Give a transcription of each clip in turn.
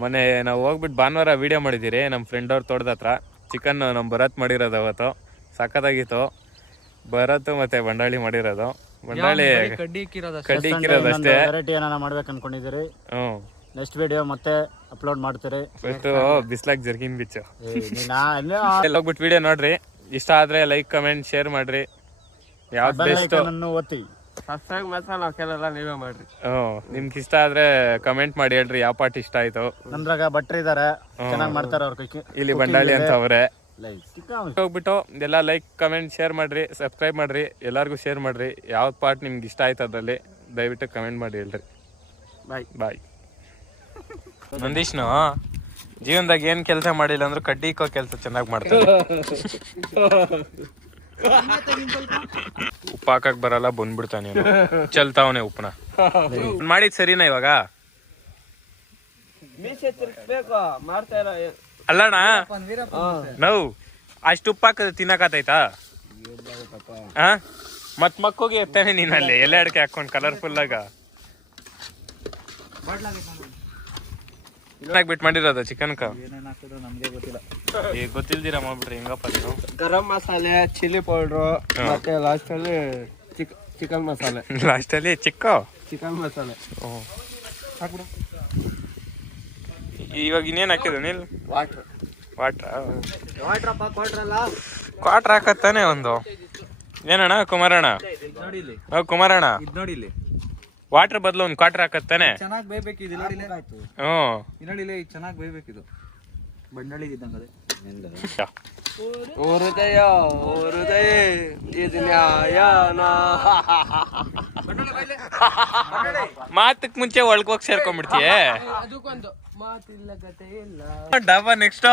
ಮೊನ್ನೆ ನಾವು ಹೋಗ್ಬಿಟ್ಟು ಭಾನುವಾರ ವಿಡಿಯೋ ಮಾಡಿದ್ದೀರಿ ನಮ್ಮ ಫ್ರೆಂಡ್ ಅವ್ರ ತೋಟದ ಹತ್ರ. ಚಿಕನ್ ನಮ್ಮ ಭರತ್ ಮಾಡಿರೋದು ಅವತ್ತು, ಸಖತ್ತಾಗಿತ್ತು. ಭರತ್ ಮತ್ತೆ ಬಂಡಾಳಿ ಮಾಡಿರೋದು. ಬಂಡಾಳಿ ಕಡ್ಡಿ ಇಕ್ಕಿರೋದು ಅಷ್ಟೇ. ವೆರೈಟಿ ಏನಾರ ಮಾಡ್ಬೇಕು ಅನ್ಕೊಂಡಿದ್ದೀರಿ. ನೆಕ್ಸ್ಟ್ ವಿಡಿಯೋ ಮತ್ತೆ ಅಪ್ಲೋಡ್ ಮಾಡ್ತೀರಿ. ಬಿಸ್ಲಾಗ್ ಜರ್ಗಿನ್ ಬಿಚ್ಚು ಹೋಗ್ಬಿಟ್ಟು ವಿಡಿಯೋ ನೋಡ್ರಿ. ಇಷ್ಟ ಆದ್ರೆ ಲೈಕ್ ಕಮೆಂಟ್ ಶೇರ್ ಮಾಡ್ರಿ. ಯಾವ್ದು ಬೆಸ್ಟ್ ಓದ್ತಿ ಸಬ್ಸ್ಕ್ರೈಬ್ ಮಾತ್ರ ನಾವು ಕೇಳಲ್ಲ, ನೀವೇ ಮಾಡ್ರಿ. ನಿಮ್ಗೆ ಇಷ್ಟ ಆದ್ರೆ ಕಮೆಂಟ್ ಮಾಡಿ ಹೇಳ್ರಿ ಯಾವ ಪಾರ್ಟ್ ಇಷ್ಟ ಆಯ್ತು. ನಮ್ದ್ರಾಗ ಭಟ್ರು ಇದಾರೆ, ಚೆನ್ನಾಗಿ ಮಾಡ್ತಾರೆ ಅವ್ರ ಕೈ. ಇಲ್ಲಿ ಬಂಡಾಳಿ ಅಂತ ಅವ್ರೆ. ಹೋಗ್ಬಿಟ್ಟು ಎಲ್ಲ ಲೈಕ್ ಕಮೆಂಟ್ ಶೇರ್ ಮಾಡ್ರಿ, ಸಬ್ಸ್ಕ್ರೈಬ್ ಮಾಡ್ರಿ, ಎಲ್ಲಾರ್ಗು ಶೇರ್ ಮಾಡ್ರಿ. ಯಾವ ಪಾರ್ಟ್ ನಿಮ್ಗೆ ಇಷ್ಟ ಆಯ್ತು ಅದ್ರಲ್ಲಿ ದಯವಿಟ್ಟು ಕಮೆಂಟ್ ಮಾಡಿ ಹೇಳ್ರಿ. ಬಾಯ್. ನಂದೀಶ್ನು ಜೀವನದಾಗ ಏನ್ ಕೆಲಸ ಮಾಡಿಲ್ಲ ಅಂದ್ರೂ ಕಡ್ಡಿ ಇಕ್ಕೋ ಕೆಲಸ ಚೆನ್ನಾಗಿ ಮಾಡ್ತಾರೆ. ಉಪ್ಪು ಹಾಕಕ್ ಬರಲ್ಲ ಬಂದ್ಬಿಡ್ತಾನೆ, ಚಲ್ತಾವನೆ ಉಪ್ಪನ ಮಾಡಿದ್ ಸರಿನಾ ಇವಾಗ? ಅಲ್ಲಣ್ಣ ನಾವು ಅಷ್ಟು ಉಪ್ಪು ಹಾಕದ್ ತಿನ್ನಕತ್ತೈತಾ? ಮತ್ ಮಕ್ಕೋಗಿ ಎತ್ತಾನೆ ನೀನಲ್ಲಿ ಎಲ್ಲ ಅಡಿಕೆ ಹಾಕೊಂಡ್ ಕಲರ್ಫುಲ್ ಆಗ ಬಿಟ್ಟು ಮಾಡಿರೋದ ಚಿಕನ್ ಗೊತ್ತಿಲ್ದಿರ ಮಾಡ್ಬಿಟ್ರಿ ಹೆಂಗಪ್ಪ ನೀವು? ಗರಂ ಮಸಾಲೆ, ಚಿಲ್ಲಿ ಪೌಡ್ರು, ಮತ್ತೆ ಲಾಸ್ಟ್ ಅಲ್ಲಿ ಚಿಕನ್ ಮಸಾಲೆ. ಲಾಸ್ಟ್ ಅಲ್ಲಿ ಚಿಕನ್ ಮಸಾಲೆ ಹಾಕ್ಬಿಡು. ಇವಾಗ ಇನ್ನೇನ್ ಹಾಕಿದ್ರು ನೀಲ್? ಕ್ವಾಟ್ರ್ ಹಾಕತ್ತಾನೆ ಒಂದು. ಏನಣ್ಣ ಕುಮಾರಣ್ಣ? ಕುಮಾರಣ್ಣ ವಾಟರ್ ಬದಲು ಒಂದು ಕ್ವಾಟ್ರ್ ಹಾಕತ್ತಾನೆ. ಚೆನ್ನಾಗಿ ಬೇಯ್ಬೇಕಿದು ನೋಡಿ. ಚೆನ್ನಾಗಿ ಬೇಯ್ಬೇಕಿದು. ಬಂಡಾಳಿ ಇದ್ದಂಗೆ ಮಾತಕ್ ಮುಂಚೆ ಒಳಗೋಗಿ ಸೇರ್ಕೊಂಡ್ಬಿಡ್ತೀಯ. ಡಬ್ಬ ನೆಕ್ಸ್ಟ್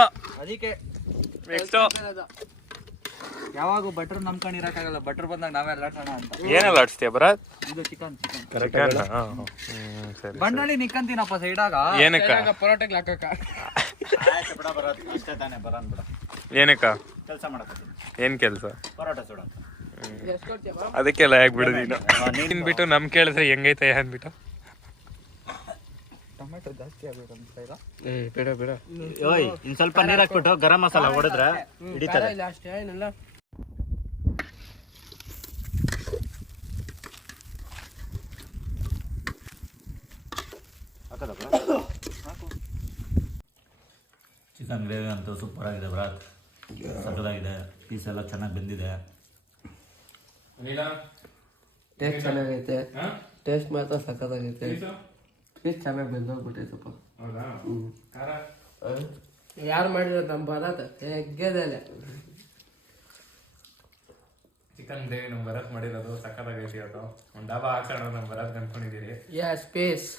ಯಾವಾಗ ಬಟ್ರ್ ನಂಬ್ಕೊಂಡು ಇರಕ್ಕಾಗಲ್ಲ. ಬಟ್ರ್ ಬಂದಾಗ ನಾವೇ ಅಲ್ಲಾಡ್ಸೋಣ ಅಂತ. ಏನೆಲ್ಲ ಆಡ್ಸ್ತೀಯ ಭರತ್? ಇದು ಚಿಕನ್ ಬಂಡಾಳಿ ನಿಕ್ಕಂತೀನಪ್ಪ ಸೈಡಾಗ. ಏನಕ್ಕ? ಪರೋಟಕ್ಕೆ ಹಾಕಕ್ಕ. ಏನಕ್ಕ ಕೆಲಸ ಮಾಡಕತ್ತೀನಿ. ಏನ್ ಕೆಲ್ಸ? ಪರೋಟ ಸುಡ. ಅದಕ್ಕೆಲ್ಲ ಯಾಕೆ ಬಿಡು ನೀನು? ತಿನ್ಬಿಟ್ಟು ನಮ್ ಕೇಳಿದ್ರೆ ಹೆಂಗೈತೆ ಅಂದ್ಬಿಟ್ಟು ಟೊಮೆಟೊ ಜಾಸ್ತಿ ಆಗ್ಬೇಕಂತ ಇಲ್ಲ. ಬೇಡ ಇನ್ ಸ್ವಲ್ಪ ನೀರ್ ಹಾಕ್ಬಿಟ್ಟು ಗರಂ ಮಸಾಲ ಹೊಡೆದ್ರೆ ಹಿಡಿತಾರೆ. ಚಿಕನ್ ಗ್ರೇವಿ ಅಂತೂ ಸೂಪರ್ ಆಗಿದೆ ಭರತ್, ಸಕ್ಕತ್ತಾಗಿದೆ. ಪೀಸ್ ಎಲ್ಲ ಚೆನ್ನಾಗಿ ಬೆಂದಿದೆ. ಟೇಸ್ಟ್ ಚೆನ್ನಾಗೈತೆ, ಟೇಸ್ಟ್ ಮಾತ್ರ ಸಕ್ಕತ್ತಾಗೈತೆ. ಪೀಸ್ ಚೆನ್ನಾಗಿ ಬೆಂದೋಗ್ಬಿಟ್ಟೈತಪ್ಪ. ಯಾರು ಮಾಡಿರೋದು? ನಮ್ಮ ಭರತ್ ಹೆಗ್ಗೆದಲೆ ಚಿಕನ್ ಗ್ರೇವಿ ನಮ್ ಭರತ್ ಮಾಡಿರೋದು ಸಕ್ಕತ್ತಾಗೈತಿ. ಅದು ಒಂದು ಡಬ್ಬ ಹಾಕ್ಸೋಣ ನಮ್ ಭರತ್ ಅನ್ಕೊಂಡಿದ್ದೀರಿ. ಸ್ಪೇಸ್